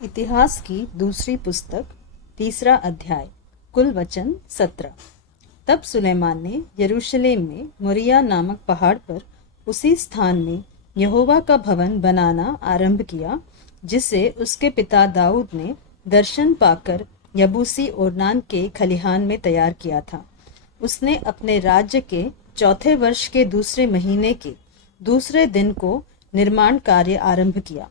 इतिहास की दूसरी पुस्तक, तीसरा अध्याय। कुल वचन 17। तब सुलेमान ने यरूशलेम में मोरिया नामक पहाड़ पर उसी स्थान में यहोवा का भवन बनाना आरंभ किया, जिसे उसके पिता दाऊद ने दर्शन पाकर यबूसी ओरनान के खलिहान में तैयार किया था। उसने अपने राज्य के चौथे वर्ष के दूसरे महीने के दूसरे दिन को निर्माण कार्य आरंभ किया।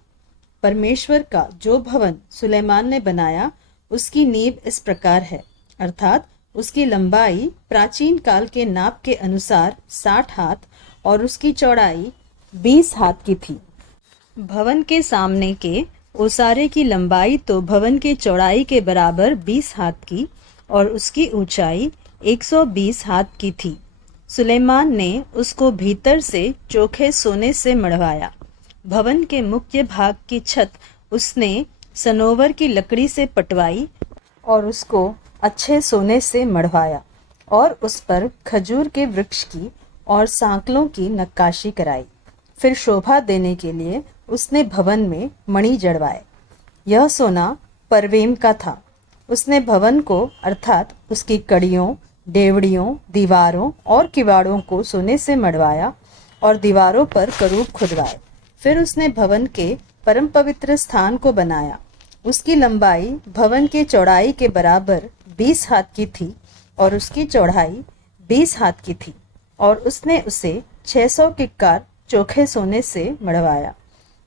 परमेश्वर का जो भवन सुलेमान ने बनाया, उसकी नींव इस प्रकार है, अर्थात उसकी लंबाई प्राचीन काल के नाप के अनुसार 60 हाथ और उसकी चौड़ाई 20 हाथ की थी। भवन के सामने के ओसारे की लंबाई तो भवन के चौड़ाई के बराबर 20 हाथ की और उसकी ऊंचाई 120 हाथ की थी। सुलेमान ने उसको भीतर से चोखे सोने से मढ़वाया। भवन के मुख्य भाग की छत उसने सनोवर की लकड़ी से पटवाई और उसको अच्छे सोने से मढ़वाया और उस पर खजूर के वृक्ष की और सांकलों की नक्काशी कराई। फिर शोभा देने के लिए उसने भवन में मणि जड़वाए। यह सोना परवेम का था। उसने भवन को अर्थात उसकी कड़ियों, डेवड़ियों, दीवारों और किवाड़ों को सोने से मढ़वाया और दीवारों पर करूब खुदवाए। फिर उसने भवन के परम पवित्र स्थान को बनाया। उसकी लंबाई भवन के चौड़ाई के बराबर 20 हाथ की थी और उसकी चौड़ाई 20 हाथ की थी और उसने उसे 600 किक्कार चोखे सोने से मढ़वाया।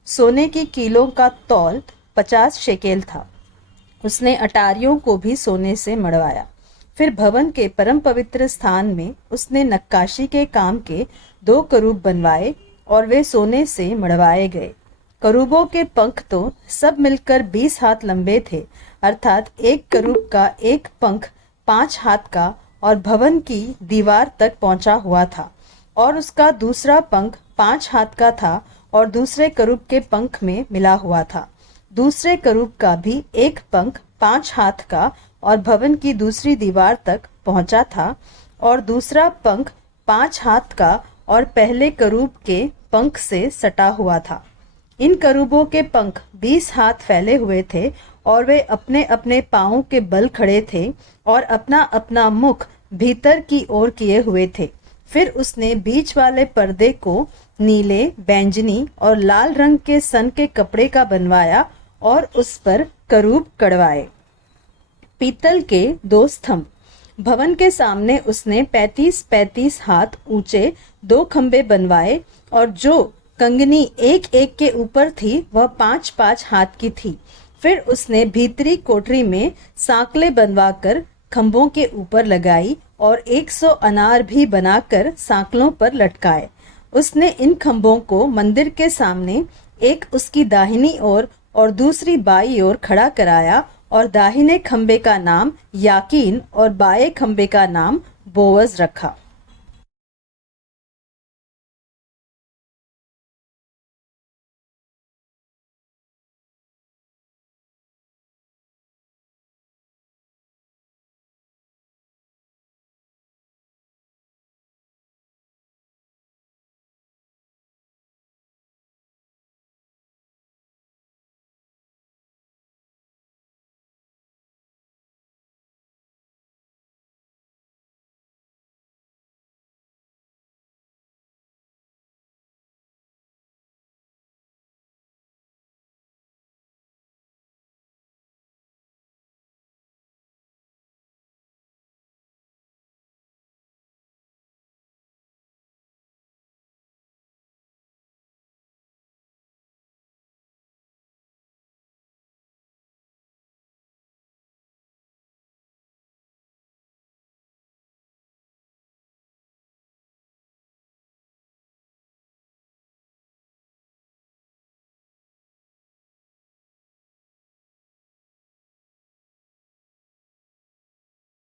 सोने की कीलों का तौल 50 शेकेल था। उसने अटारियों को भी सोने से मढ़वाया। फिर भवन के परम पवित्र स्थान में उसने नक्काशी के काम के 2 करूब बनवाए और वे सोने से मढ़वाए गए। करूबों के पंख तो सब मिलकर 20 हाथ लंबे थे, अर्थात एक करूब का एक पंख 5 हाथ का और भवन की दीवार तक पहुंचा हुआ था, और उसका दूसरा पंख 5 हाथ का था और दूसरे करूब के पंख में मिला हुआ था। दूसरे करूब का भी एक पंख 5 हाथ का और भवन की दूसरी दीवार तक पहुंचा था, और दूसरा पंख 5 हाथ का और पहले करूब के पंख से सटा हुआ था। इन करूबों के पंख 20 हाथ फैले हुए थे और वे अपने अपने पांवों के बल खड़े थे और अपना अपना मुख भीतर की ओर किए हुए थे। फिर उसने बीच वाले पर्दे को नीले, बैंजनी और लाल रंग के सन के कपड़े का बनवाया और उस पर करूब कड़वाए। पीतल के 2 स्तंभ। भवन के सामने उसने 35-35 हाथ ऊंचे 2 खंबे बनवाए और जो कंगनी एक एक के ऊपर थी वह 5-5 हाथ की थी। फिर उसने भीतरी कोठरी में सांकले बनवाकर खंभों के ऊपर लगाई और 100 अनार भी बनाकर सांकलों पर लटकाए। उसने इन खंभों को मंदिर के सामने एक उसकी दाहिनी ओर और दूसरी बाई ओर खड़ा कराया और दाहिने खंबे का नाम याकीन और बाएं खंबे का नाम बोअज रखा।